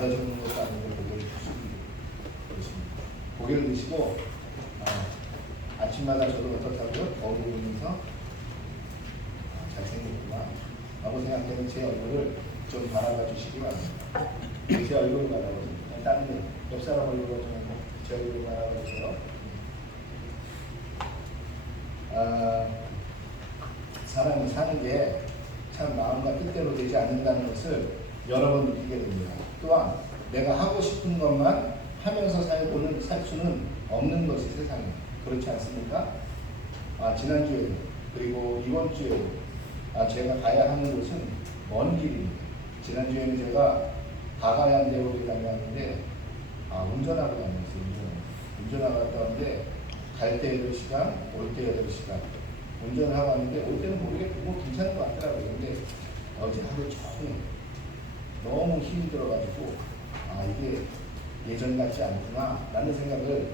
받아 적는 것도 아니고 고개를 드시고 그러십니다. 고개를 드시고 아침마다 저도 어떻다고요? 거울을 보면서 잘생겼구나 라고 생각되는 제 얼굴을 좀 바라봐 주시기 바랍니다. 제 얼굴을 바라보세요. 다른 데 옆 사람 얼굴을 좀 제 얼굴을 바라봐 주세요. 사람이 사는 게 참 마음과 뜻대로 되지 않는다는 것을 여러 번 느끼게 됩니다. 또한 내가 하고 싶은 것만 하면서 살 수는 없는 것이 세상입니다. 그렇지 않습니까? 지난주에 그리고 이번 주에 제가 가야 하는 곳은 먼 길입니다. 지난주에는 제가 가가야 하는 데로 다녔는데 운전하고 다녔어요. 운전하고 갔다 왔는데 갈 때 8시간, 올 때 8시간 운전을 하고 왔는데 올 때는 모르겠고 뭐 괜찮은 것 같더라고요. 근데 어제 하루 종일 너무 힘이 들어가지고 이게 예전 같지 않구나 라는 생각을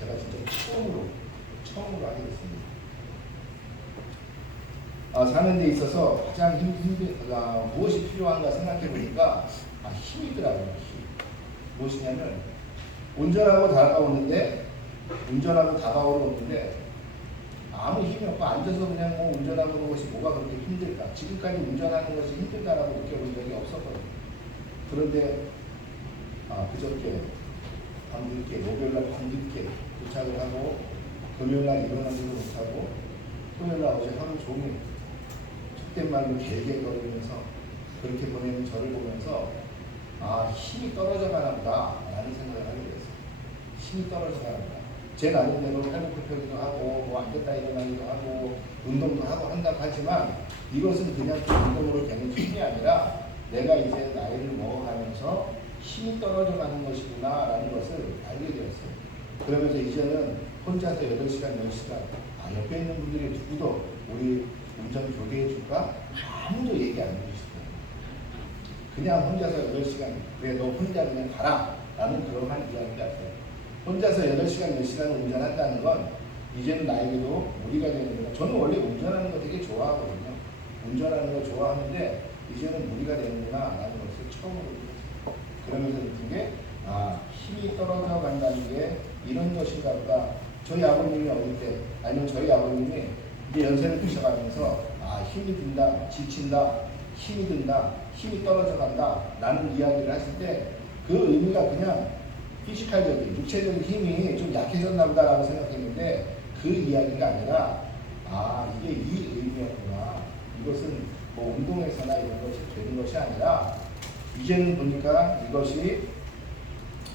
제가 진짜 처음으로 하게 됐습니다. 사는 데 있어서 가장 무엇이 필요한가 생각해 보니까 힘이더라고요. 힘. 무엇이냐면 운전하고 다가오는데 아무 힘이 없고 앉아서 그냥 뭐 운전하고 그런 것이 뭐가 그렇게 힘들까? 지금까지 운전하는 것이 힘들다라고 느껴본 적이 없었거든요. 그런데 그저께 밤늦게 목요일날 밤늦게 도착을 하고 금요일날 일어나지도 못하고 토요일날 어제 하루 종일 속된 말로 개개거리면서 그렇게 보내는 저를 보면서 힘이 떨어져 가나 보다 라는 생각을 하게 됐어요. 힘이 떨어져 가나 보다. 제 나름대로 팔굽혀펴기도 하고 뭐 앉았다 일어나기도 하고 운동도 하고 한다고 하지만 이것은 그냥 운동으로 되는 힘이 아니라 내가 이제 나이를 먹어가면서 힘이 떨어져 가는 것이구나 라는 것을 알게 되었어요. 그러면서 이제는 혼자서 8시간, 10시간 옆에 있는 분들이 누구도 우리 운전 교대해 줄까? 아무도 얘기 안 해주시더라고요. 그냥 혼자서 8시간 그래 너 혼자 그냥 가라 라는 그런 이야기가 있어요. 혼자서 8시간, 10시간을 운전한다는 건 이제는 나에게도 무리가 되는 거예요. 저는 원래 운전하는 거 되게 좋아하거든요. 운전하는 거 좋아하는데 이제는 무리가 되는구나 라는 것을 처음으로 느꼈어요. 그러면서 느낀 게 힘이 떨어져 간다는 게 이런 것인가 보다. 저희 아버님이 어릴 때 아니면 저희 아버님이 이제 연세를 드셔가면서 힘이 든다, 지친다, 힘이 든다, 힘이 떨어져 간다 라는 이야기를 하실 때 그 의미가 그냥 피지컬적인, 육체적인 힘이 좀 약해졌나 보다라고 생각했는데 그 이야기가 아니라 이게 이 의미였구나. 이것은 뭐 운동에서나 이런 것이 되는 것이 아니라 이제는 보니까 이것이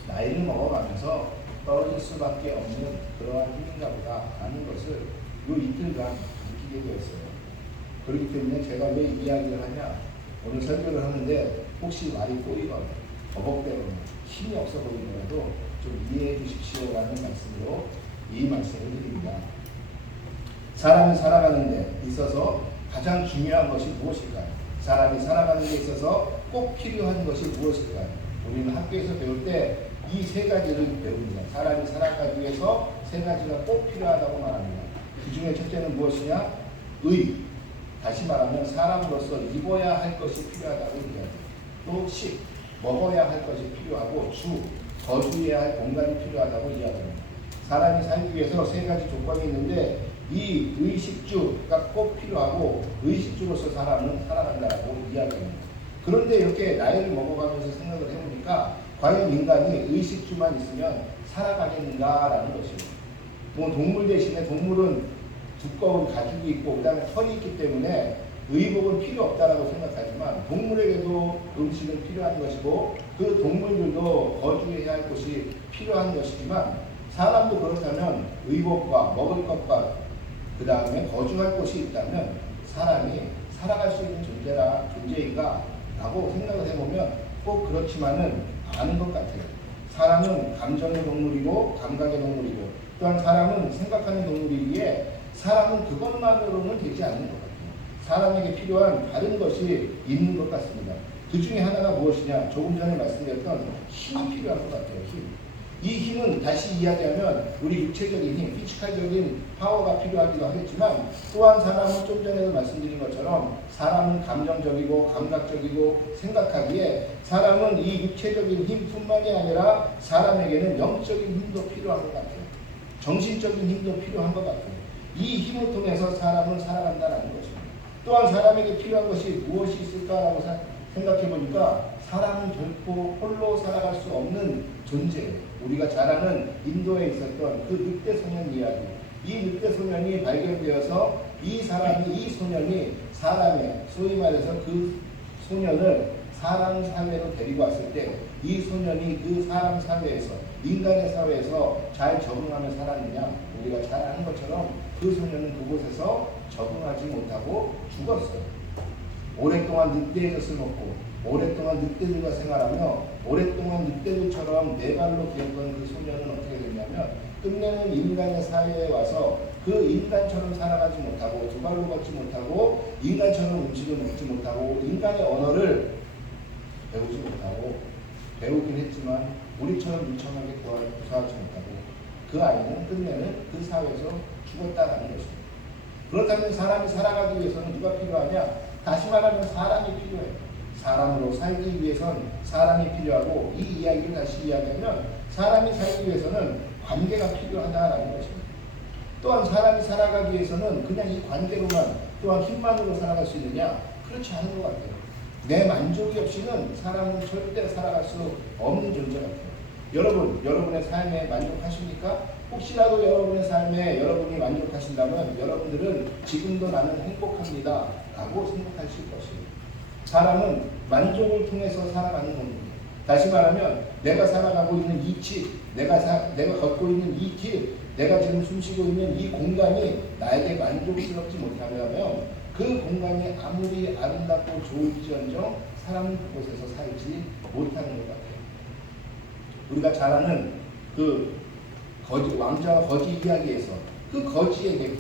나이를 먹어가면서 떨어질 수밖에 없는 그러한 힘인가 보다라는 것을 요 이틀간 느끼게 되었어요. 그렇기 때문에 제가 왜 이 이야기를 하냐, 오늘 설교를 하는데 혹시 말이 꼬이거나 버벅대거나 힘이 없어 보이더라도 좀 이해해 주십시오라는 말씀으로 이 말씀을 드립니다. 사람이 살아가는 데 있어서 가장 중요한 것이 무엇일까요? 사람이 살아가는 데 있어서 꼭 필요한 것이 무엇일까요? 우리는 학교에서 배울 때 이 3가지를 배웁니다. 사람이 살아가기 위해서 3가지가 꼭 필요하다고 말합니다. 그 중에 첫째는 무엇이냐? 의. 다시 말하면 사람으로서 입어야 할 것이 필요하다고 얘기합니다. 또 식. 먹어야 할 것이 필요하고 주. 거주해야 할 공간이 필요하다고 이야기합니다. 사람이 살기 위해서 3가지 조건이 있는데 이 의식주가 꼭 필요하고 의식주로서 사람은 살아간다고 이야기합니다. 그런데 이렇게 나이를 먹어가면서 생각을 해보니까 과연 인간이 의식주만 있으면 살아가겠는가라는 것입니다. 뭐 동물 대신에 동물은 두꺼운 가죽이 있고 그 다음에 털이 있기 때문에 의복은 필요 없다라고 생각하지만 동물에게도 음식은 필요한 것이고 그 동물들도 거주해야 할 곳이 필요한 것이지만 사람도 그렇다면 의복과 먹을 것과 그 다음에 거주할 곳이 있다면 사람이 살아갈 수 있는 존재인가 라고 생각을 해보면 꼭 그렇지만은 않은 것 같아요. 사람은 감정의 동물이고 감각의 동물이고 또한 사람은 생각하는 동물이기에 사람은 그것만으로는 되지 않는 것 같아요. 사람에게 필요한 다른 것이 있는 것 같습니다. 그 중에 하나가 무엇이냐? 조금 전에 말씀드렸던 힘이 필요한 것 같아요. 이 힘은 다시 이야기하면 우리 육체적인 힘, 피지컬적인 파워가 필요하기도 하겠지만 또한 사람은 좀 전에도 말씀드린 것처럼 사람은 감정적이고 감각적이고 생각하기에 사람은 이 육체적인 힘뿐만이 아니라 사람에게는 영적인 힘도 필요한 것 같아요. 정신적인 힘도 필요한 것 같아요. 이 힘을 통해서 사람은 살아간다는 것입니다. 또한 사람에게 필요한 것이 무엇이 있을까라고 생각해 보니까 사람은 결코 홀로 살아갈 수 없는 존재예요. 우리가 잘 아는 인도에 있었던 그 늑대 소년 이야기. 이 늑대 소년이 발견되어서 이 소년이 사람의, 소위 말해서 그 소년을 사람 사회로 데리고 왔을 때 이 소년이 그 사람 사회에서, 인간의 사회에서 잘 적응하며 살았느냐? 우리가 잘 아는 것처럼 그 소년은 그곳에서 적응하지 못하고 죽었어요. 오랫동안 늑대의 젖을 먹고 오랫동안 늑대들과 생활하며 오랫동안 늑대들처럼 네 발로 기었던 그 소년은 어떻게 됐냐면 끝내는 인간의 사회에 와서 그 인간처럼 살아가지 못하고 두 발로 걷지 못하고 인간처럼 음식을 먹지 못하고 인간의 언어를 배우지 못하고 배우긴 했지만 우리처럼 유창하게 구사하지 못하고 그 아이는 끝내는 그 사회에서 죽었다라는 것입니다. 그렇다면 사람이 살아가기 위해서는 누가 필요하냐? 다시 말하면 사람이 필요해요. 사람으로 살기 위해선 사람이 필요하고 이 이야기를 다시 이야기하면 사람이 살기 위해서는 관계가 필요하다라는 것입니다. 또한 사람이 살아가기 위해서는 그냥 이 관계로만 또한 힘만으로 살아갈 수 있느냐? 그렇지 않은 것 같아요. 내 만족이 없이는 사람은 절대 살아갈 수 없는 존재 같아요. 여러분의 삶에 만족하십니까? 혹시라도 여러분의 삶에 여러분이 만족하신다면 여러분들은 지금도 나는 행복합니다 라고 생각하실 것이에요. 사람은 만족을 통해서 살아가는 겁니다. 다시 말하면 내가 살아가고 있는 이 집, 내가 걷고 있는 이 길, 내가 지금 숨쉬고 있는 이 공간이 나에게 만족스럽지 못하면 그 공간이 아무리 아름답고 좋을지언정 사람은 그곳에서 살지 못하는 것 같아요. 우리가 잘 아는 그 왕자와 거지 이야기에서 그 거지에게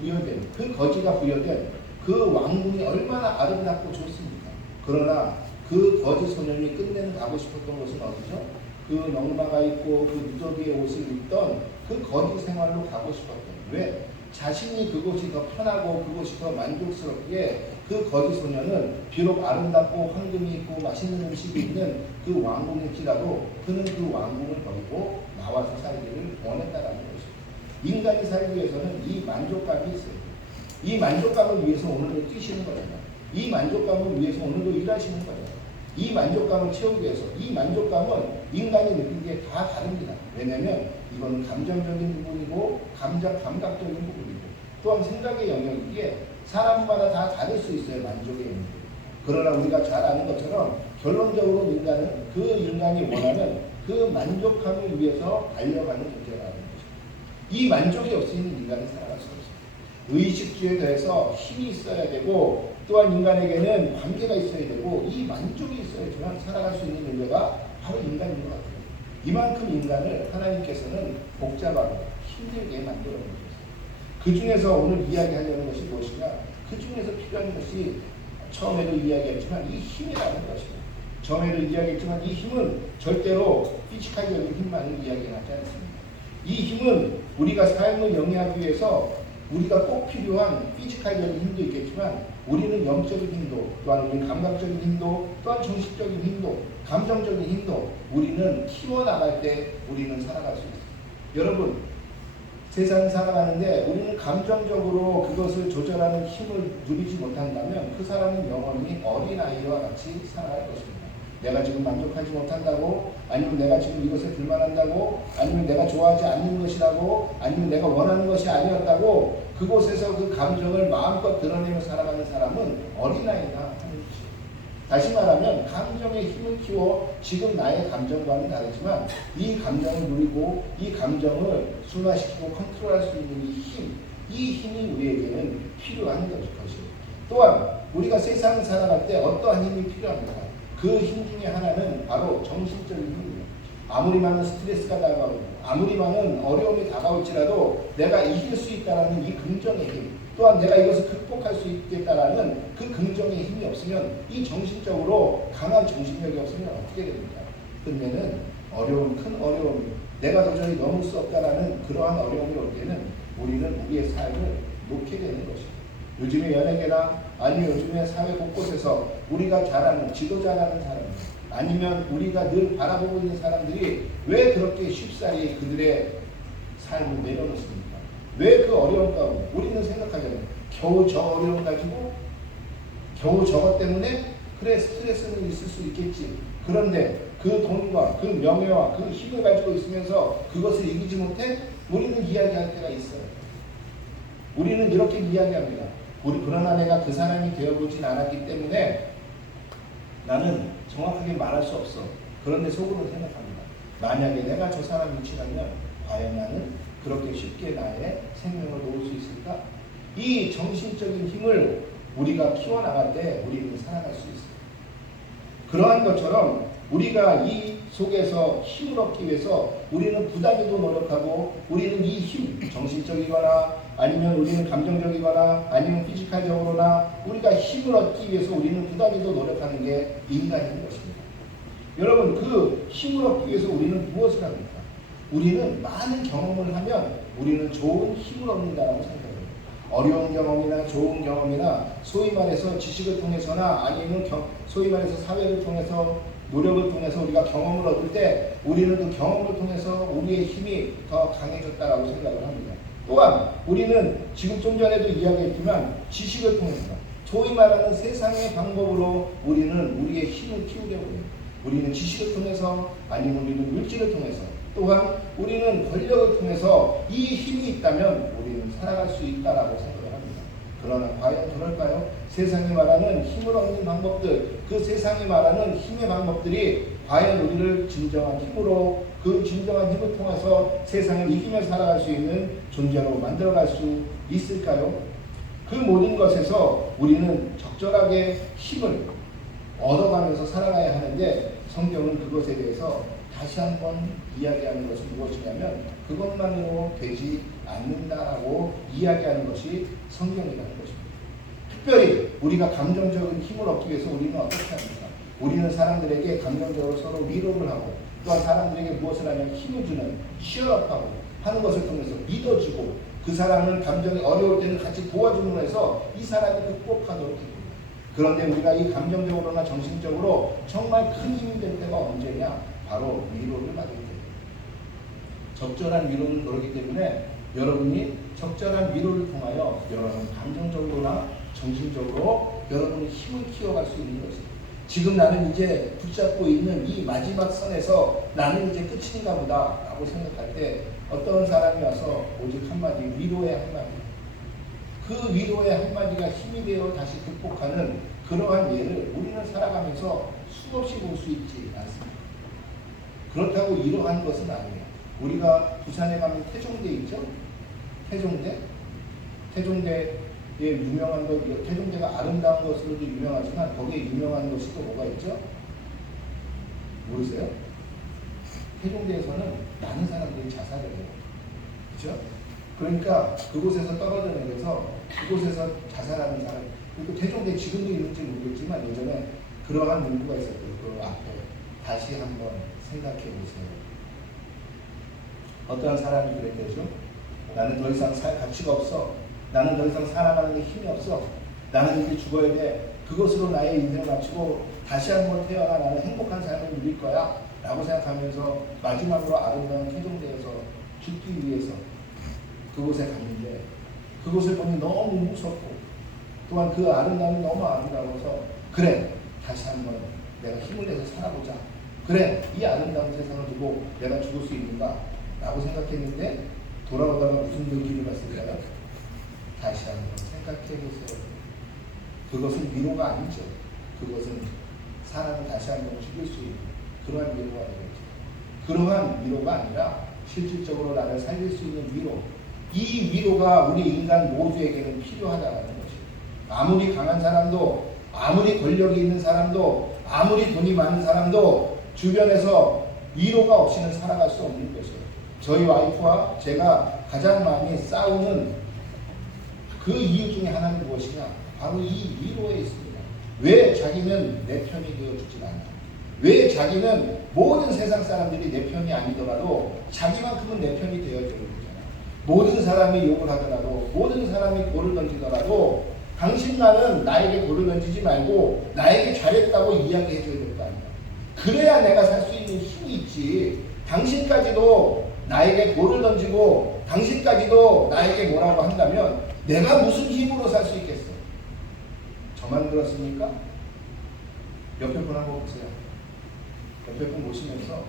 부여된, 그 거지가 부여된 그 왕궁이 얼마나 아름답고 좋습니까? 그러나 그 거지 소년이 끝내는 가고 싶었던 곳은 어디죠? 그 넝마가 있고 그 누더기의 옷을 입던 그 거지 생활로 가고 싶었던. 왜? 자신이 그곳이 더 편하고 그곳이 더 만족스럽기에 그 거지 소년은 비록 아름답고 황금이 있고 맛있는 음식이 있는 그 왕궁일지라도 그는 그 왕궁을 버리고 나와서 살기를 원했다라는 것입니다. 인간이 살기 위해서는 이 만족감이 있어요. 이 만족감을 위해서 오늘도 뛰시는 거예요. 이 만족감을 위해서 오늘도 일하시는 거예요. 이 만족감을 채우기 위해서. 이 만족감은 인간이 느끼기에 다 다릅니다. 왜냐하면 이거는 감정적인 부분이고 감각적인 부분이고 또한 생각의 영역이기에 사람마다 다 다를 수 있어요. 만족의 영역. 그러나 우리가 잘 아는 것처럼 결론적으로 인간은 그 인간이 원하는 그 만족함을 위해서 달려가는 존재라는 것입니다. 이 만족이 없이는 인간은 살아갈 수 없습니다. 의식주에 대해서 힘이 있어야 되고 또한 인간에게는 관계가 있어야 되고 이 만족이 있어야지만 살아갈 수 있는 존재가 바로 인간인 것 같아요. 이만큼 인간을 하나님께서는 복잡하고 힘들게 만들어 놓으셨어요. 그 중에서 오늘 이야기하려는 것이 무엇이냐? 그 중에서 필요한 것이 처음에도 이야기했지만 이 힘이라는 것입니다. 처음에도 이야기했지만 이 힘은 절대로 피지컬적인 힘만을 이야기하지 않습니다. 이 힘은 우리가 삶을 영위하기 위해서 우리가 꼭 필요한 피지컬적인 힘도 있겠지만 우리는 영적인 힘도 또한 우리 감각적인 힘도 또한 정신적인 힘도 감정적인 힘도 우리는 키워나갈 때 우리는 살아갈 수 있습니다. 여러분 세상을 살아가는데 우리는 감정적으로 그것을 조절하는 힘을 누리지 못한다면 그 사람은 영원히 어린아이와 같이 살아갈 것입니다. 내가 지금 만족하지 못한다고 아니면 내가 지금 이것에 불만한다고 아니면 내가 좋아하지 않는 것이라고 아니면 내가 원하는 것이 아니었다고 그곳에서 그 감정을 마음껏 드러내며 살아가는 사람은 어린아이가 하는 것이에요. 다시 말하면 감정의 힘을 키워 지금 나의 감정과는 다르지만 이 감정을 누리고 이 감정을 순화시키고 컨트롤할 수 있는 이 힘이 우리에게는 필요한 것이에요. 또한 우리가 세상을 살아갈 때 어떠한 힘이 필요합니까? 그 힘 중에 하나는 바로 정신적인 힘입니다. 아무리 많은 스트레스가 다가오고 아무리 많은 어려움이 다가올지라도 내가 이길 수 있다는 이 긍정의 힘 또한 내가 이것을 극복할 수 있겠다라는 그 긍정의 힘이 없으면 이 정신적으로 강한 정신력이 없으면 어떻게 됩니까? 끝내는 큰 어려움이 내가 도저히 넘을 수 없다라는 그러한 어려움이 올 때는 우리는 우리의 삶을 놓게 되는 것입니다. 요즘에 연예계나 아니면 요즘에 사회 곳곳에서 우리가 잘 아는 지도자라는 사람들 아니면 우리가 늘 바라보고 있는 사람들이 왜 그렇게 쉽사리 그들의 삶을 내려놓습니까? 왜 그 어려움 가운데 우리는 생각하잖아요. 겨우 저 어려움 가지고 겨우 저것 때문에 그래 스트레스는 있을 수 있겠지. 그런데 그 돈과 그 명예와 그 힘을 가지고 있으면서 그것을 이기지 못해 우리는 이야기할 때가 있어요. 우리는 이렇게 이야기합니다. 그러나 내가 그 사람이 되어보진 않았기 때문에 나는 정확하게 말할 수 없어. 그런데 속으로 생각합니다. 만약에 내가 저 사람 위치라면 과연 나는 그렇게 쉽게 나의 생명을 놓을 수 있을까? 이 정신적인 힘을 우리가 키워나갈 때 우리는 살아갈 수 있어요. 그러한 것처럼 우리가 이 속에서 힘을 얻기 위해서 우리는 부단히도 노력하고 우리는 이 힘, 정신적이거나 아니면 우리는 감정적이거나 아니면 피지컬적으로나 우리가 힘을 얻기 위해서 우리는 부단히도 노력하는 게 인간인 것입니다. 여러분 그 힘을 얻기 위해서 우리는 무엇을 합니까? 우리는 많은 경험을 하면 우리는 좋은 힘을 얻는다고 생각합니다. 어려운 경험이나 좋은 경험이나 소위 말해서 지식을 통해서나 아니면 소위 말해서 사회를 통해서 노력을 통해서 우리가 경험을 얻을 때 우리는 그 경험을 통해서 우리의 힘이 더 강해졌다라고 생각을 합니다. 또한 우리는 지금 좀 전에도 이야기했지만 지식을 통해서 소위 말하는 세상의 방법으로 우리는 우리의 힘을 키우려고 해요. 우리는 지식을 통해서 아니면 우리는 물질을 통해서 또한 우리는 권력을 통해서 이 힘이 있다면 우리는 살아갈 수 있다라고 생각을 합니다. 그러나 과연 그럴까요? 세상이 말하는 힘을 얻는 방법들, 그 세상이 말하는 힘의 방법들이 과연 우리를 진정한 힘으로 그 진정한 힘을 통해서 세상을 이기며 살아갈 수 있는 존재로 만들어갈 수 있을까요? 그 모든 것에서 우리는 적절하게 힘을 얻어가면서 살아가야 하는데 성경은 그것에 대해서 다시 한번 이야기하는 것은 무엇이냐면 그것만으로 되지 않는다라고 이야기하는 것이 성경이라는 것입니다. 특별히 우리가 감정적인 힘을 얻기 위해서 우리는 어떻게 합니까? 우리는 사람들에게 감정적으로 서로 위로를 하고 또한 사람들에게 무엇을 하면 힘을 주는 치열업하고 하는 것을 통해서 믿어주고 그 사람을 감정이 어려울 때는 같이 도와줌으로 해서 이 사람이 극복하도록 합니다. 그런데 우리가 이 감정적으로나 정신적으로 정말 큰 힘이 될 때가 언제냐? 바로 위로를 받을 때. 적절한 위로는 그렇기 때문에 여러분이 적절한 위로를 통하여 여러분 감정적으로나 정신적으로 여러분의 힘을 키워갈 수 있는 것입니다. 지금 나는 이제 붙잡고 있는 이 마지막 선에서 나는 이제 끝인가 보다 라고 생각할 때 어떤 사람이 와서 오직 한마디 위로의 한마디 그 위로의 한마디가 힘이 되어 다시 극복하는 그러한 예를 우리는 살아가면서 수없이 볼 수 있지 않습니다. 그렇다고 이러한 것은 아니에요. 우리가 부산에 가면 태종대 있죠? 태종대에 유명한 것, 태종대가 아름다운 것으로도 유명하지만 거기에 유명한 것이 또 뭐가 있죠? 모르세요? 태종대에서는 많은 사람들이 자살을 해요. 그렇죠? 그러니까 그곳에서 떨어져 내려서 그곳에서 자살하는 사람, 그리고 태종대 지금도 있는지 모르겠지만 예전에 그러한 문구가 있었고요. 그 앞에 다시 한번 생각해 보세요. 어떠한 사람이 그랬대죠? 나는 더 이상 살 가치가 없어. 나는 더 이상 살아가는 데 힘이 없어. 나는 이제 죽어야 돼. 그것으로 나의 인생을 마치고 다시 한번 태어나 나는 행복한 삶을 누릴 거야. 라고 생각하면서 마지막으로 아름다운 태종대에서 죽기 위해서 그곳에 갔는데 그곳을 보니 너무 무섭고 또한 그 아름다움이 너무 아름다워서 그래 다시 한번 내가 힘을 내서 살아보자. 그래 이 아름다운 세상을 두고 내가 죽을 수 있는가 라고 생각했는데 돌아오다가 무슨 길을 갔을까요? 다시 한번 생각해 보세요. 그것은 위로가 아니죠. 그것은 사람을 다시 한번 죽일 수 있는 그러한 위로가 아니죠. 그러한 위로가 아니라 실질적으로 나를 살릴 수 있는 위로. 이 위로가 우리 인간 모두에게는 필요하다는 것이죠. 아무리 강한 사람도 아무리 권력이 있는 사람도 아무리 돈이 많은 사람도 주변에서 위로가 없이는 살아갈 수 없는 것이에요. 저희 와이프와 제가 가장 많이 싸우는 그 이유 중에 하나는 무엇이냐? 바로 이 위로에 있습니다. 왜 자기는 내 편이 되어주질 않아? 왜 자기는 모든 세상 사람들이 내 편이 아니더라도 자기만큼은 내 편이 되어줘야 되잖아. 모든 사람이 욕을 하더라도 모든 사람이 돌을 던지더라도 당신만은 나에게 돌을 던지지 말고 나에게 잘했다고 이야기해줘야 될 거 아니야. 그래야 내가 살 수 있는 힘이 있지. 당신까지도 나에게 돌을 던지고 당신까지도 나에게 뭐라고 한다면 내가 무슨 힘으로 살 수 있겠어? 저만 그렇습니까? 옆에 분 한번 보세요. 옆에 분 보시면서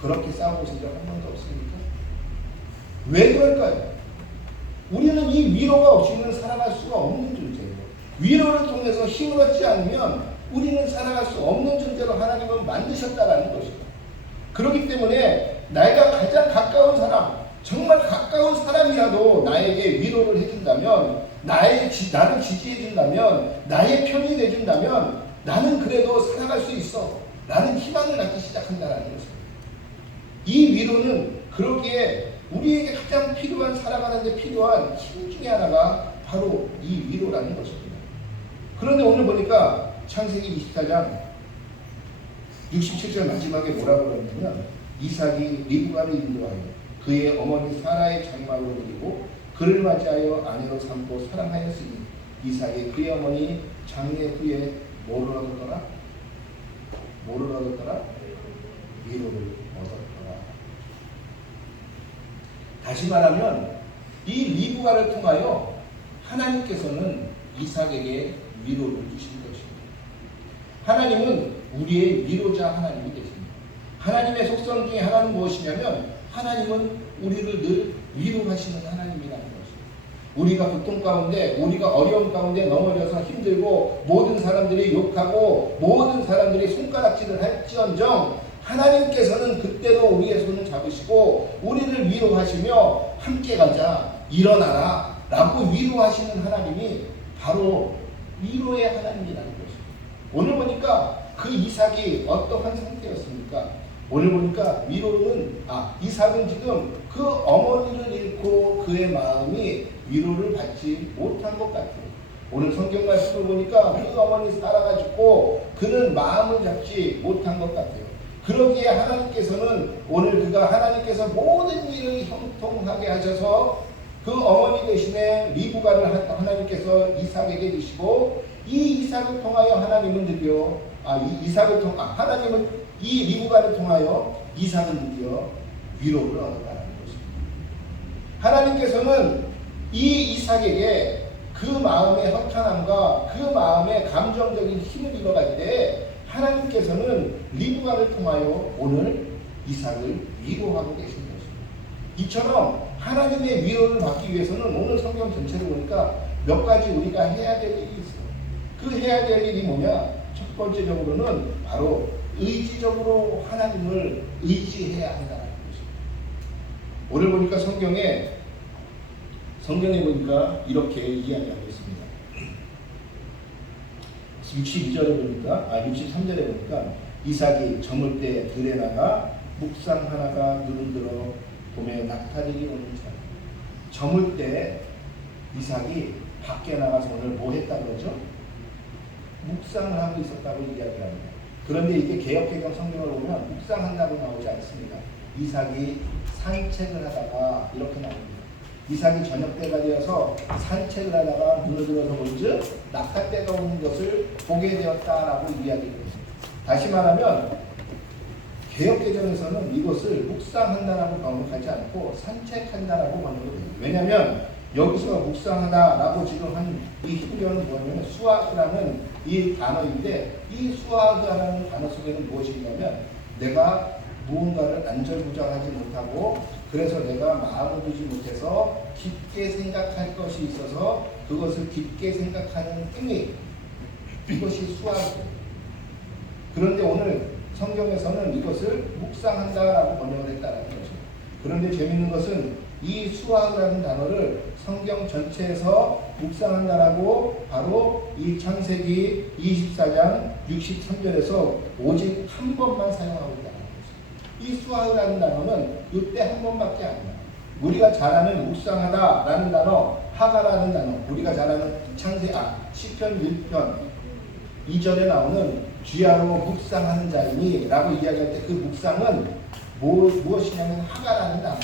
그렇게 싸워보신 적 한 번도 없습니까? 왜 그럴까요? 우리는 이 위로가 없이는 살아갈 수가 없는 존재예요. 위로를 통해서 힘을 얻지 않으면 우리는 살아갈 수 없는 존재로 하나님은 만드셨다라는 것이죠. 그렇기 때문에 내가 가장 가까운 사람, 정말 가까운 사람이라도 나에게 위로를 해준다면, 나를 지지해준다면, 나의 편이 돼준다면 나는 그래도 살아갈 수 있어. 나는 희망을 갖기 시작한다는 것입니다. 이 위로는 그러기에 우리에게 가장 필요한, 살아가는 데 필요한 힘 중에 하나가 바로 이 위로라는 것입니다. 그런데 오늘 보니까 창세기 24장 67절 마지막에 뭐라고 그러냐면 이삭이 리브가를 인도하여 그의 어머니 사라의 장막으로 드리고 그를 맞이하여 아내로 삼고 사랑하였으니 이삭이 그의 어머니 장례 후에 뭐를 얻었더라? 뭐를 얻었더라? 위로를 얻었더라. 다시 말하면 이 리브가를 통하여 하나님께서는 이삭에게 위로를 주신 것입니다. 하나님은 우리의 위로자 하나님이 되십니다. 하나님의 속성 중에 하나는 무엇이냐면 하나님은 우리를 늘 위로하시는 하나님이라는 것입니다. 우리가 고통 가운데, 우리가 어려움 가운데 넘어져서 힘들고 모든 사람들이 욕하고 모든 사람들이 손가락질을 할지언정 하나님께서는 그때도 우리의 손을 잡으시고 우리를 위로하시며 함께 가자, 일어나라 라고 위로하시는 하나님이 바로 위로의 하나님이라는 것입니다. 오늘 보니까 그 이삭이 어떠한 상태였습니까? 오늘 보니까 위로는 이삭은 지금 그 어머니를 잃고 그의 마음이 위로를 받지 못한 것 같아요. 오늘 성경 말씀을 보니까 그 어머니 살아가지고 그는 마음을 잡지 못한 것 같아요. 그러기에 하나님께서는 오늘 하나님께서 모든 일을 형통하게 하셔서 그 어머니 대신에 리브가를 하나님께서 이삭에게 주시고 이 이삭을 통하여 하나님은 드디어 하나님은 이 리브가를 통하여 이삭은 드디어 위로를 얻었다는 것입니다. 하나님께서는 이 이삭에게 그 마음의 허탄함과 그 마음의 감정적인 힘을 잃어갈 때 하나님께서는 리브가를 통하여 오늘 이삭을 위로하고 계신 것입니다. 이처럼 하나님의 위로를 받기 위해서는 오늘 성경 전체를 보니까 몇 가지 우리가 해야 될 일이 있어요. 그 해야 될 일이 뭐냐? 첫 번째적으로는 바로 의지적으로 하나님을 의지해야 한다는 것입니다. 오늘 보니까 성경에 보니까 이렇게 이야기하고 있습니다. 62절에 보니까 63절에 보니까 이삭이 저물 때 들에 나가 묵상 하나가 누른들어 봄에 낙타들이 오는 날. 저물 때 이삭이 밖에 나가서 오늘 뭐 했다고 그러죠? 묵상을 하고 있었다고 이야기합니다. 그런데 이게 개역개정 성경을 보면 묵상한다고 나오지 않습니다. 이삭이 산책을 하다가 이렇게 나옵니다. 이삭이 저녁때가 되어서 산책을 하다가 눈을 들어서 본즉 낙타떼가 오는 것을 보게 되었다라고 이야기합니다. 다시 말하면 개역개정에서는 이것을 묵상한다라고 번역하지 않고 산책한다라고 번역을 합니다. 왜냐하면 여기서 묵상하다라고 지금 한 이 히브리어는 뭐냐면 수아흐라는 이 단어인데 이 수아흐라는 단어 속에는 무엇이 있냐면 내가 무언가를 안절부절하지 못하고 그래서 내가 마음을 두지 못해서 깊게 생각할 것이 있어서 그것을 깊게 생각하는 행위, 이것이 수아흐입니다. 그런데 오늘 성경에서는 이것을 묵상한다라고 번역을 했다는 거죠. 그런데 재미있는 것은 이 수아라는 단어를 성경 전체에서 묵상한다라고 바로 이 창세기 24장 63절에서 오직 한 번만 사용하고 있다는 거죠. 이 수아라는 단어는 이때 한 번밖에 안 나와요. 우리가 잘 아는 묵상하다라는 단어, 하가라는 단어, 우리가 잘 아는 시편 1편 2절에 나오는 주야로 묵상하는 자이니 라고 이야기할 때 그 묵상은 무엇이냐면 하가라는 단어.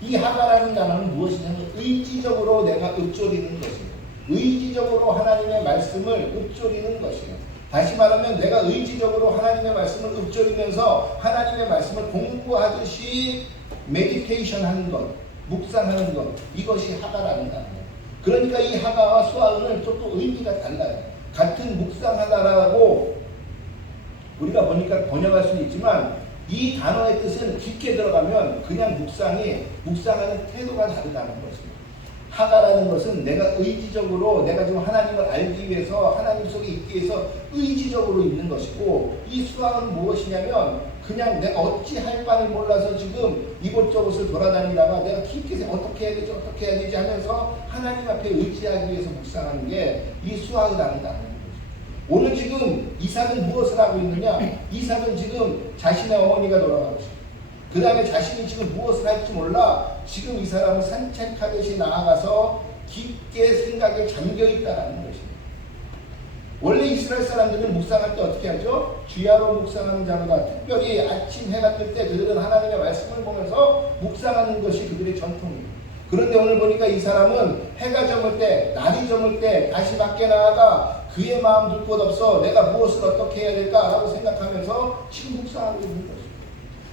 이 하가라는 단어는 무엇이냐면 의지적으로 내가 읊조리는 것이에요. 의지적으로 하나님의 말씀을 읊조리는 것이에요. 다시 말하면 내가 의지적으로 하나님의 말씀을 읊조리면서 하나님의 말씀을 공부하듯이 메디테이션 하는 것, 묵상하는 것, 이것이 하가라는 단어예요. 그러니까 이 하가와 수아은은 또 의미가 달라요. 같은 묵상하다라고 우리가 보니까 번역할 수는 있지만 이 단어의 뜻은 깊게 들어가면 그냥 묵상하는 태도가 다르다는 것입니다. 하가라는 것은 내가 의지적으로 내가 지금 하나님을 알기 위해서 하나님 속에 있기 위해서 의지적으로 있는 것이고, 이 수아는 무엇이냐면 그냥 내가 어찌할 바를 몰라서 지금 이곳저곳을 돌아다니다가 내가 깊게 어떻게 해야 되지 하면서 하나님 앞에 의지하기 위해서 묵상하는 게 이 수아라는 단어입니다. 오늘 지금 이삭은 무엇을 하고 있느냐? 이삭은 지금 자신의 어머니가 돌아가고 있어요. 그 다음에 자신이 지금 무엇을 할지 몰라 지금 이 사람은 산책하듯이 나아가서 깊게 생각에 잠겨있다는 것입니다. 원래 이스라엘 사람들은 묵상할 때 어떻게 하죠? 주야로 묵상하는 자보다, 특별히 아침 해가 뜰 때 그들은 하나님의 말씀을 보면서 묵상하는 것이 그들의 전통이에요. 그런데 오늘 보니까 이 사람은 해가 저물 때, 날이 저물 때 다시 밖에 나아가 그의 마음 둘 곳 없어 내가 무엇을 어떻게 해야 될까라고 생각하면서 지금 묵상하고 있는 것입니다.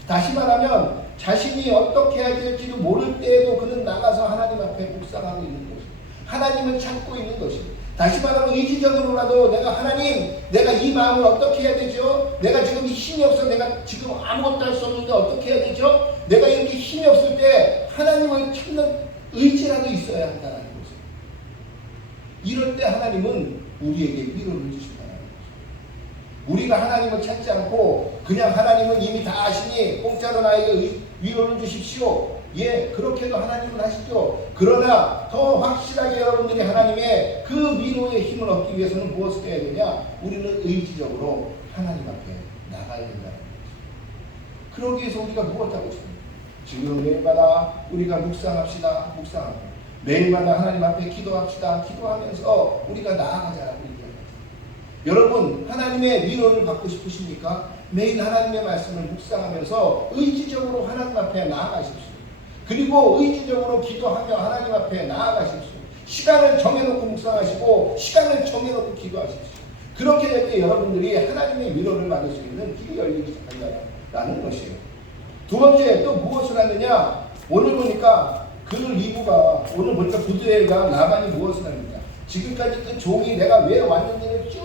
다시 말하면 자신이 어떻게 해야 될지도 모를 때에도 그는 나가서 하나님 앞에 묵상하고 있는 것입니다. 하나님을 찾고 있는 것입니다. 다시 말하면 의지적으로라도 내가 이 마음을 어떻게 해야 되죠? 내가 지금 힘이 없어, 내가 지금 아무것도 할 수 없는데 어떻게 해야 되죠? 내가 이렇게 힘이 없을 때 하나님을 찾는 의지라도 있어야 한다는 거죠. 이럴 때 하나님은 우리에게 위로를 주신다는 거죠. 우리가 하나님을 찾지 않고 그냥 하나님은 이미 다 아시니 공짜로 나에게 위로를 주십시오. 예, 그렇게도 하나님은 하시죠. 그러나 더 확실하게 여러분들이 하나님의 그 위로의 힘을 얻기 위해서는 무엇을 해야 되냐? 우리는 의지적으로 하나님 앞에 나가야 된다는 거죠. 그러기 위해서 우리가 무엇을 하고 있습니까? 지금 매일마다 우리가 묵상합시다. 매일마다 하나님 앞에 기도합시다. 기도하면서 우리가 나아가자라고 얘기합니다. 여러분, 하나님의 위로를 받고 싶으십니까? 매일 하나님의 말씀을 묵상하면서 의지적으로 하나님 앞에 나아가십시오. 그리고 의지적으로 기도하며 하나님 앞에 나아가십시오. 시간을 정해놓고 묵상하시고 시간을 정해놓고 기도하십시오. 그렇게 될 때 여러분들이 하나님의 위로를 받을 수 있는 길이 열리기 시작한다는 것이에요. 두 번째, 또 무엇을 하느냐? 오늘 보니까 오늘 보니까 부두엘과 라반이 무엇을 합니까? 지금까지 그 종이 내가 왜 왔는지를 쭉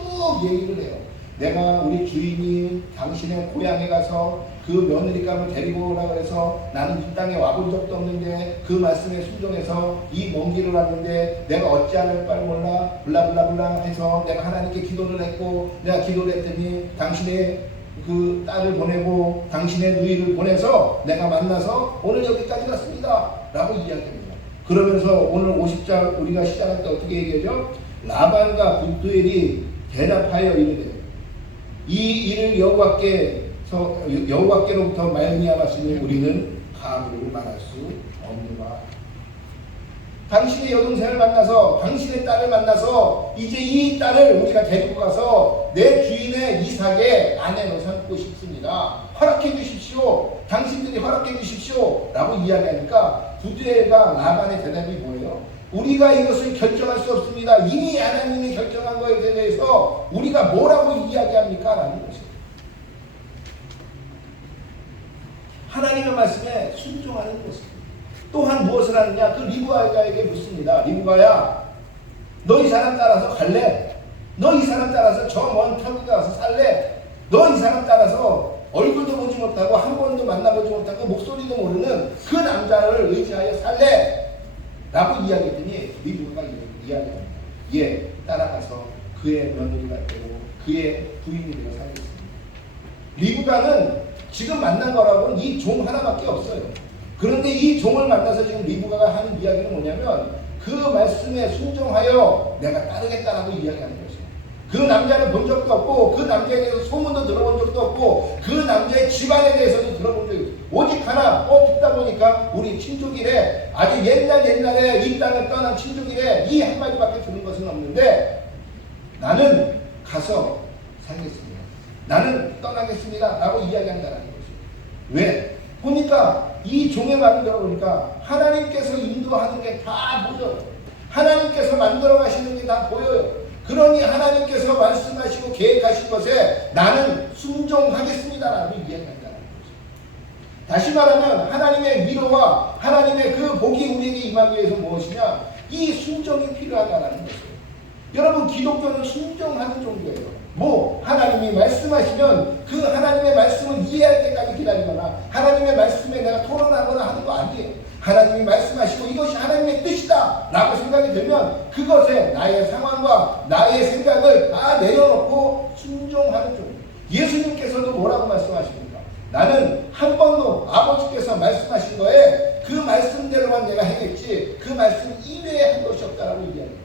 얘기를 해요. 내가 우리 주인이 당신의 고향에 가서 그 며느리감을 데리고 오라고 해서 나는 이 땅에 와본 적도 없는데 그 말씀에 순종해서 이 먼 길을 왔는데 내가 어찌할 바를 몰라 블라블라블라 해서 내가 하나님께 기도를 했고, 내가 기도를 했더니 당신의 그 딸을 보내고 당신의 누이를 보내서 내가 만나서 오늘 여기까지 왔습니다 라고 이야기합니다. 그러면서 오늘 50장 우리가 시작할 때 어떻게 얘기하죠? 라반과 부두엘이 대답하여 이르되 이 일을 여호와께로부터 말미암았으니 우리는 가부를 말할 수 없노라. 당신의 여동생을 만나서 당신의 딸을 만나서 이제 이 딸을 우리가 데리고 가서 내 주인의 이삭의 아내로 삼고 싶습니다. 허락해 주십시오. 당신들이 허락해 주십시오 라고 이야기하니까 부두엘과 라반의 대답이 뭐예요? 우리가 이것을 결정할 수 없습니다. 이미 하나님이 결정한 것에 대해서 우리가 뭐라고 이야기합니까? 라는 것입니다. 하나님의 말씀에 순종하는 것입니다. 또한 무엇을 하느냐? 그 리브가에게 묻습니다. 리브가야, 너 이 사람 따라서 갈래? 너 이 사람 따라서 저 먼 터기 가서 살래? 너 이 사람 따라서 얼굴도 보지 못하고 한 번도 만나보지 못하고 목소리도 모르는 그 남자를 의지하여 살래? 라고 이야기했더니 리브가가 이야기합니다. 예, 따라가서 그의 며느리가 되고 그의 부인이 되어 살겠습니다. 리브가는 지금 만난 거라고는 이 종 하나밖에 없어요. 그런데 이 종을 만나서 지금 리브가가 하는 이야기는 뭐냐면 그 말씀에 순종하여 내가 따르겠다라고 이야기하는 것이에요. 그 남자를 본 적도 없고 그 남자에 대해서 소문도 들어본 적도 없고 그 남자의 집안에 대해서도 들어본 적이 없어요. 오직 하나 듣다 보니까 우리 친족이래, 아주 옛날에 이 땅을 떠난 친족이래, 이 한마디밖에 들은 것은 없는데 나는 가서 살겠습니다. 나는 떠나겠습니다 라고 이야기한다는 거죠. 왜? 보니까 이 종의 말을 들어보니까 하나님께서 인도하는 게 다 보여요. 하나님께서 만들어 가시는 게 다 보여요. 그러니 하나님께서 말씀하시고 계획하신 것에 나는 순종하겠습니다라고 이야기한다는 거죠. 다시 말하면 하나님의 위로와 하나님의 그 복이 우리에게 임하기 위해서 무엇이냐? 이 순종이 필요하다는 거죠. 여러분, 기독교는 순종하는 종교예요. 뭐 하나님이 말씀하시면 그 하나님의 말씀을 이해할 때까지 기다리거나 하나님의 말씀에 내가 토론하거나 하는 거 아니에요. 하나님이 말씀하시고 이것이 하나님의 뜻이다 라고 생각이 들면 그것에 나의 상황과 나의 생각을 다 내려놓고 순종하는 종. 예수님께서도 뭐라고 말씀하십니까? 나는 한 번도 아버지께서 말씀하신 거에 그 말씀대로만 내가 해겠지 그 말씀 이외에 한 것이 없다라고 얘기합니다.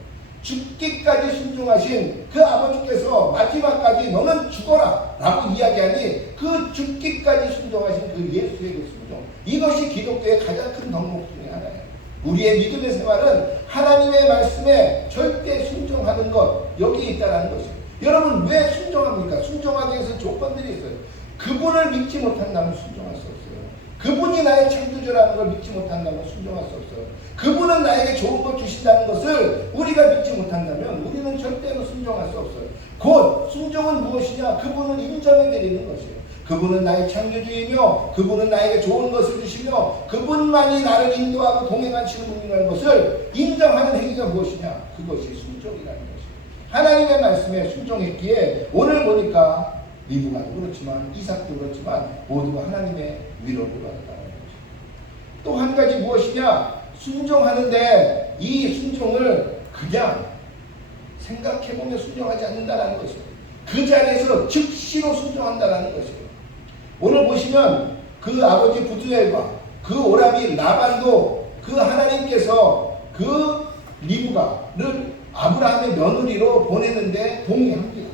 죽기까지 순종하신 그 아버지께서 마지막까지 너는 죽어라 라고 이야기하니 그 죽기까지 순종하신 그 예수의 그 순종, 이것이 기독교의 가장 큰 덕목 중에 하나예요. 우리의 믿음의 생활은 하나님의 말씀에 절대 순종하는 것, 여기에 있다는 것이에요. 여러분, 왜 순종합니까? 순종하기 위해서 조건들이 있어요. 그분을 믿지 못한다면 순종할 수 없어요. 그분이 나의 창조주라는 걸 믿지 못한다면 순종할 수 없어요. 그분은 나에게 좋은 것 주신다는 것을 우리가 믿지 못한다면 우리는 절대로 순종할 수 없어요. 곧 순종은 무엇이냐? 그분을 인정해 드리는 것이에요. 그분은 나의 창조주이며 그분은 나에게 좋은 것을 주시며 그분만이 나를 인도하고 동행하시는 분이라는 것을 인정하는 행위가 무엇이냐? 그것이 순종이라는 것이에요. 하나님의 말씀에 순종했기에 오늘 보니까 리브가도 그렇지만 이삭도 그렇지만 모두가 하나님의 위로를 받았다는 거죠. 또 한 가지 무엇이냐? 순종하는데 이 순종을 그냥 생각해보며 순종하지 않는다는 것이에요. 그 자리에서 즉시로 순종한다는 것이에요. 오늘 보시면 그 아버지 부두엘과 그 오라비 라반도 그 하나님께서 그 리브가를 아브라함의 며느리로 보내는데 동의합니다.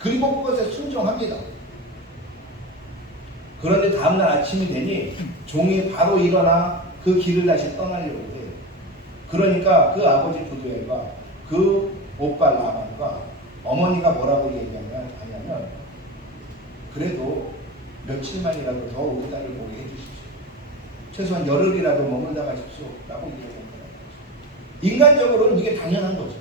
그리고 그것에 순종합니다. 그런데 다음날 아침이 되니 종이 바로 일어나 그 길을 다시 떠나려고 해요. 그러니까 그 아버지 부두엘과 그 오빠 라반과 어머니가 뭐라고 얘기하냐면 그래도 며칠만이라도 더 우리 딸을 보게 해주십시오. 최소한 열흘이라도 머물다 가십시오 라고 얘기합니다. 인간적으로는 이게 당연한 거죠.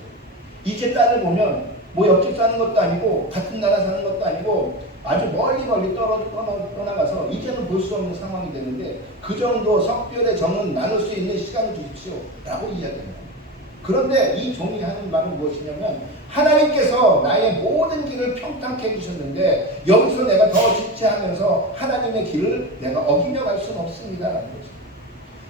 이제 딸을 보면 뭐 옆집 사는 것도 아니고 같은 나라 사는 것도 아니고 아주 멀리 떠나가서 이제는 볼 수 없는 상황이 되는데 그 정도 석별의 정은 나눌 수 있는 시간을 주십시오 라고 이야기합니다. 그런데 이 종이 하는 말은 무엇이냐면 하나님께서 나의 모든 길을 평탄케 해주셨는데 여기서 내가 더 지체하면서 하나님의 길을 내가 어기며 갈 수는 없습니다 라는 거죠.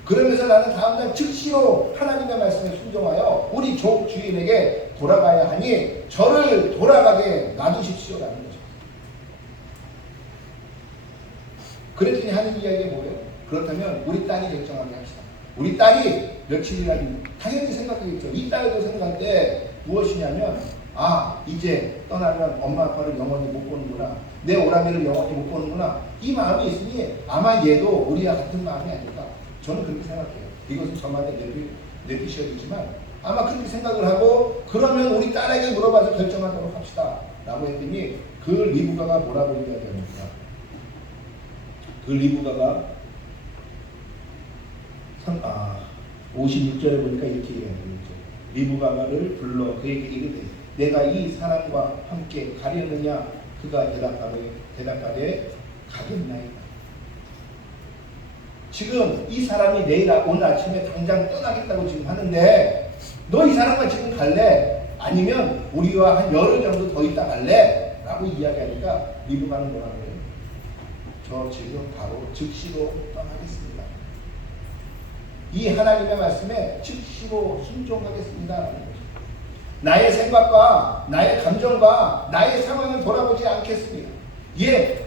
그러면서 나는 다음날 즉시로 하나님의 말씀에 순종하여 우리 주인에게 돌아가야 하니 저를 돌아가게 놔두십시오 라는 거죠. 그랬더니 하는 이야기가 뭐예요? 그렇다면 우리 딸이 결정하게 합시다. 우리 딸이 며칠이라도 당연히 생각하겠죠. 이 딸도 생각할 때 무엇이냐면 이제 떠나면 엄마 아빠를 영원히 못 보는구나. 내 오라비를 영원히 못 보는구나. 이 마음이 있으니 아마 얘도 우리와 같은 마음이 아닐까. 저는 그렇게 생각해요. 이것은 저만의 내피셜이지만 아마 그렇게 생각을 하고 그러면 우리 딸에게 물어봐서 결정하도록 합시다 라고 했더니 그 리브가가 뭐라고 이야기합니까? 그 리브가가 56절에 보니까 이렇게 얘기합니다. 리브가를 불러 그에게 이르되 내가 이 사람과 함께 가려느냐? 그가 대답하되 가겠나이다. 지금 이 사람이 오늘 아침에 당장 떠나겠다고 지금 하는데 너 이 사람과 지금 갈래? 아니면 우리와 한 열흘 정도 더 있다 갈래? 라고 이야기하니까 리브가는 뭐라고 해요? 저 지금 바로 즉시로 떠나겠습니다. 이 하나님의 말씀에 즉시로 순종하겠습니다 라는 거죠. 나의 생각과 나의 감정과 나의 상황을 돌아보지 않겠습니다.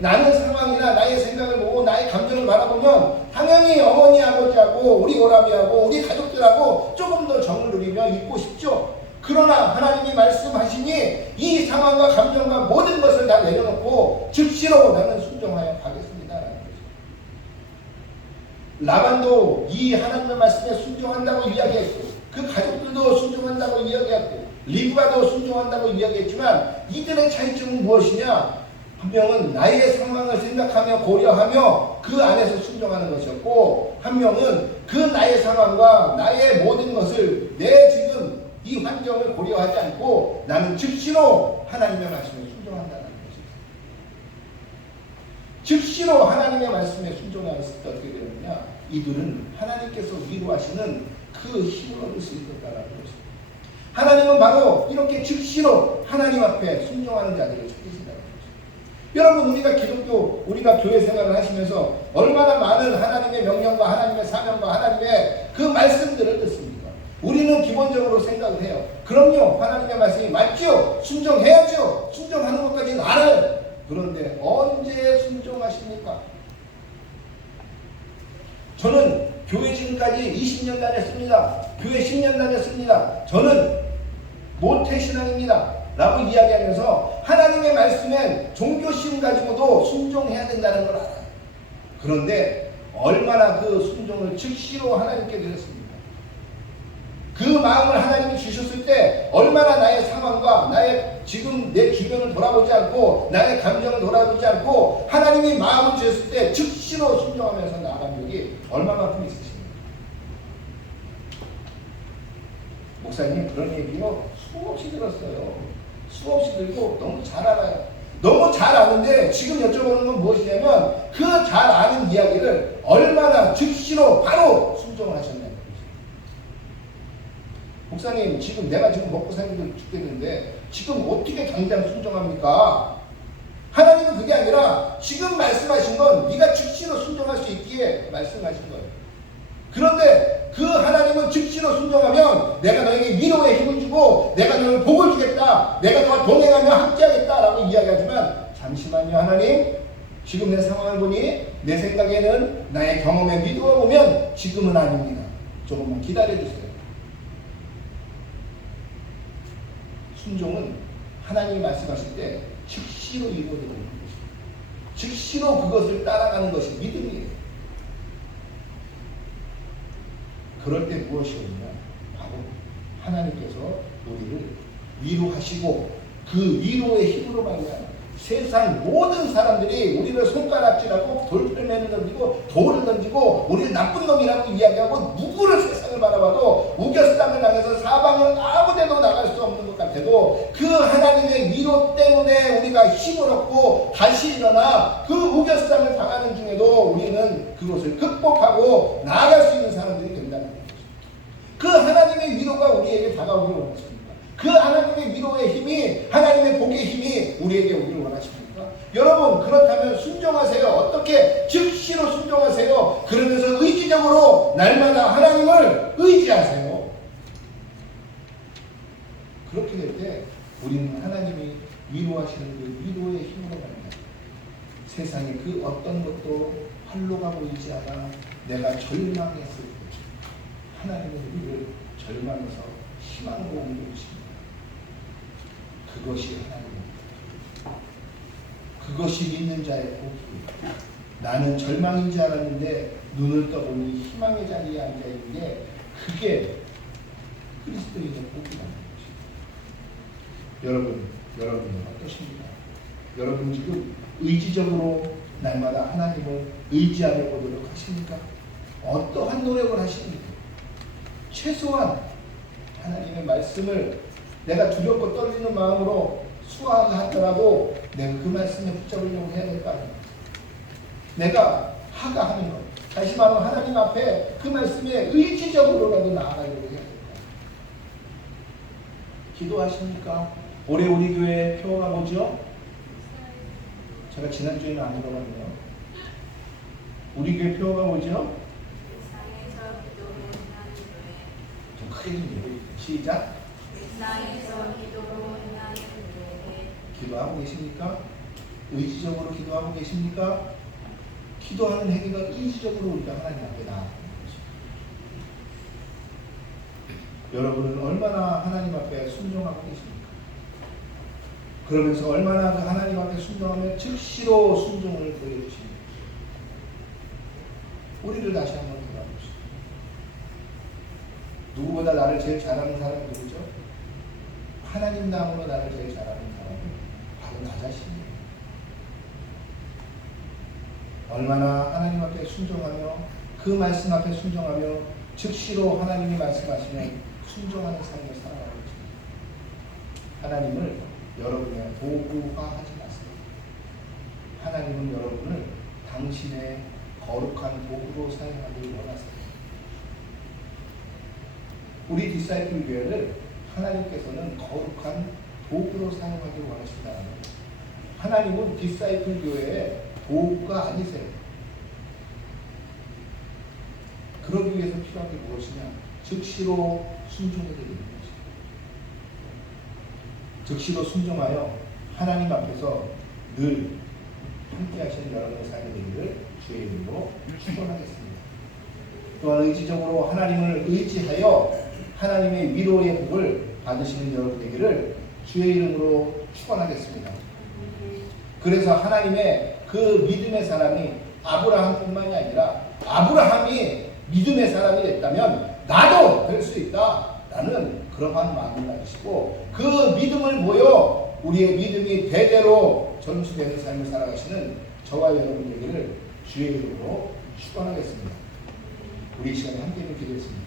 나는 상황이나 나의 생각을 보고 나의 감정을 바라보면 당연히 어머니 아버지하고 우리 오라비하고 우리 가족들하고 조금 더 정을 누리며 있고 싶죠. 그러나 하나님이 말씀하시니 이 상황과 감정과 모든 것을 다 내려놓고 즉시로 나는 순종하여 가겠습니다 라는 거죠. 라반도 이 하나님의 말씀에 순종한다고 이야기했고 그 가족들도 순종한다고 이야기했고 리브가도 순종한다고 이야기했지만 이들의 차이점은 무엇이냐? 한 명은 나의 상황을 생각하며 고려하며 그 안에서 순종하는 것이었고, 한 명은 그 나의 상황과 나의 모든 것을 내 지금 이 환경을 고려하지 않고 나는 즉시로 하나님의 말씀에 순종한다는 것입니다. 즉시로 하나님의 말씀에 순종했을 때 어떻게 되느냐, 이들은 하나님께서 위로하시는 그 힘을 얻을 수 있었다는 것입니다. 하나님은 바로 이렇게 즉시로 하나님 앞에 순종하는 자들을 찾으신다는 것입니다. 여러분, 우리가 교회 생활을 하시면서 얼마나 많은 하나님의 명령과 하나님의 사명과 하나님의 그 말씀들을 듣습니까? 우리는 기본적으로 생각을 해요. 그럼요, 하나님의 말씀이 맞죠? 순종해야죠. 순종하는 것까지는 알아요. 그런데 언제 순종하십니까? 저는 교회 지금까지 20년 다녔습니다. 교회 10년 다녔습니다. 저는 모태신앙입니다 라고 이야기하면서 하나님의 말씀엔 종교심 가지고도 순종해야 된다는 걸 알아요. 그런데 얼마나 그 순종을 즉시로 하나님께 드렸습니까? 그 마음을 하나님이 주셨을 때 얼마나 나의 상황과 나의 지금 내 주변을 돌아보지 않고 나의 감정을 돌아보지 않고 하나님이 마음을 주셨을 때 즉시로 순종하면서 나아간 적이 얼마만큼 있으십니까? 목사님, 그런 얘기요 수없이 들었어요. 수없이 들고 너무 잘 알아요. 너무 잘 아는데 지금 여쭤보는 건 무엇이냐면 그 잘 아는 이야기를 얼마나 즉시로 바로 순종을 하셨냐는 거죠. 목사님, 지금 내가 지금 먹고 살기도 죽겠는데 지금 어떻게 당장 순종합니까? 하나님은 그게 아니라 지금 말씀하신 건 네가 즉시로 순종할 수 있기에 말씀하신 거예요. 그런데 그 하나님은 즉시로 순종하면 내가 너에게 위로의 힘을 주고 내가 너를 복을 주겠다, 내가 너와 동행하며 함께하겠다 라고 이야기하지만, 잠시만요 하나님, 지금 내 상황을 보니 내 생각에는 나의 경험에 미루어 보면 지금은 아닙니다. 조금만 기다려주세요. 순종은 하나님이 말씀하실 때 즉시로 이루어지는 것입니다. 즉시로 그것을 따라가는 것이 믿음이에요. 그럴 때 무엇이 오느냐? 바로 하나님께서 우리를 위로하시고 그 위로의 힘으로 말미암아 세상 모든 사람들이 우리를 손가락질하고 돌팔매를 던지고 돌을 던지고 우리를 나쁜 놈이라고 이야기하고 누구를 세상을 바라봐도 우겨쌈을 당해서 사방을 아무데도 나갈 수 없는 것 같아도 그 하나님의 위로 때문에 우리가 힘을 얻고 다시 일어나 그 우겨쌈을 당하는 중에도 우리는 그것을 극복하고 나아갈 수 있는 사람들이 된다는 거죠. 그 하나님의 위로가 우리에게 다가오기를 원하십니다. 그 하나님의 위로의 힘이, 하나님의 복의 힘이 우리에게 오기를 원하십니까? 여러분, 그렇다면 순종하세요. 어떻게? 즉시로 순종하세요. 그러면서 의지적으로 날마다 하나님을 의지하세요. 그렇게 될 때 우리는 하나님이 위로하시는 그 위로의 힘으로 말입니다. 세상의 그 어떤 것도 활로가 보이지 않아 내가 절망했을 때 하나님은 우리를 절망해서 희망으로 옮겨주십니다. 그것이 하나님입니다. 그것이 믿는 자의 복이에요. 나는 절망인 줄 알았는데 눈을 떠보니 희망의 자리에 앉아있는 게 그게 그리스도인의 복이라는 것입니다. 여러분은 어떠십니까? 여러분 지금 의지적으로 날마다 하나님을 의지하려고 노력하십니까? 어떠한 노력을 하십니까? 최소한 하나님의 말씀을 내가 두렵고 떨리는 마음으로 수화하더라도 내가 그 말씀에 붙잡으려고 해야 될 거 아닙니까? 내가 하는 것, 다시 말하면 하나님 앞에 그 말씀에 의지적으로라도 나아가려고 해야 될 거 아닙니까? 기도하십니까? 올해 우리 교회 표어가 뭐죠? 제가 지난주에는 안 물어봤네요. 우리 교회 표어가 뭐죠? 좀 크게 좀 시작. 기도하고 계십니까? 의지적으로 기도하고 계십니까? 기도하는 행위가 의지적으로 우리가 하나님 앞에 나아가는 것입니다. 여러분은 얼마나 하나님 앞에 순종하고 계십니까? 그러면서 얼마나 그 하나님 앞에 순종하면 즉시로 순종을 보여주십니까? 우리를 다시 한번 돌아보십시오. 누구보다 나를 제일 잘하는 사람이 누구죠? 하나님 나무로 나를 제일 잘하는 사람은 바로 나 자신이에요. 얼마나 하나님 앞에 순종하며 그 말씀 앞에 순종하며 즉시로 하나님이 말씀하시면 순종하는 삶을 살아가고 있습니다. 하나님을 여러분의 도구화하지 마세요. 하나님은 여러분을 당신의 거룩한 도구로 사용하길 원하세요. 우리 디사이플 교회를 하나님께서는 거룩한 도구로 사용하길 원하신다. 하나님은 디사이플 교회의 도구가 아니세요. 그러기 위해서 필요한 게 무엇이냐? 즉시로 순종해야 되는 것이죠. 즉시로 순종하여 하나님 앞에서 늘 함께 하시는 여러분의 삶이 되기를 주의 이름으로 축원하겠습니다. 또한 의지적으로 하나님을 의지하여 하나님의 위로의 복을 받으시는 여러분 되기를 주의 이름으로 축원하겠습니다. 그래서 하나님의 그 믿음의 사람이 아브라함뿐만이 아니라 아브라함이 믿음의 사람이 됐다면 나도 될 수 있다 라는 그러한 마음을 가지시고 그 믿음을 모여 우리의 믿음이 대대로 전수되는 삶을 살아가시는 저와 여러분 되기를 주의 이름으로 축원하겠습니다. 우리 이 시간에 함께 기도했습니다.